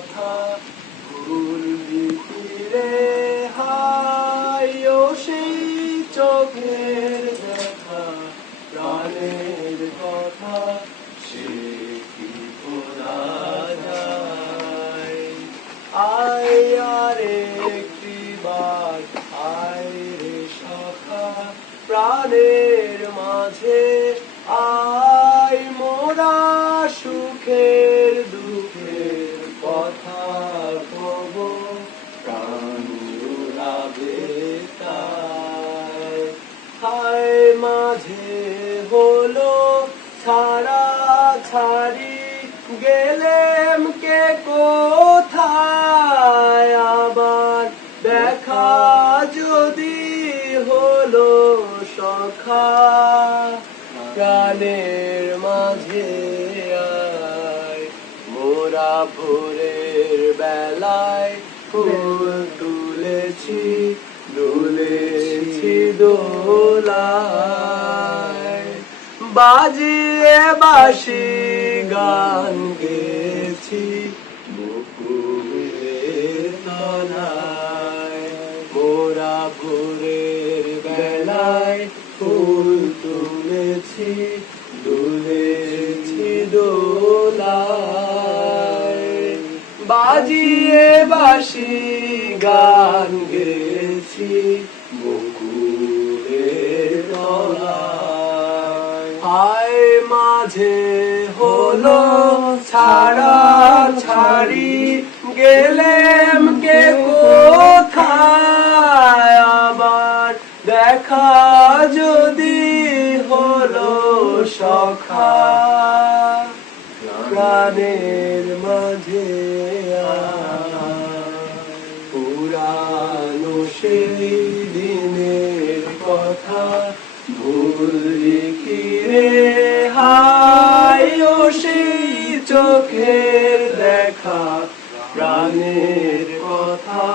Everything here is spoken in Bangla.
কথা ভুলবি ফিরে হায় ও সেই চোখের দেখা প্রাণের কথা সে কি ভোলা যায় আয় আর একটি বার আয় রে সখা প্রাণের মাঝে আয় মোরা সুখের দুঃখের কথা কব প্রাণ জুড়াবে তাই হায় মাঝে হলো ছাড়া ছাড়ি গেলেম কে কোথায় আবার দেখা যদি হলো সখা প্রাণের মাঝে আয় মোরা ভোরের বেলায় ফুল তুলেছি দুলেছি দোলায় বাজিয়ে বাঁশি গান গেছি বকুলের তলায় মোরা ভোরের বেলায় ফুল তুলেছি দুলেছি দোলায় বাজিয়ে বাঁশি গান গেছি বকুলের তলায় হায় মাঝে হলো ছাড়া ছাড়ি গেলেম কে কোথায় আবার দেখা যদি হলো সখা প্রাণের মাঝে পুরানো সেই দিনের কথা ভুললি কি রে হায় ও সেই চোখের দেখা প্রাণের কথা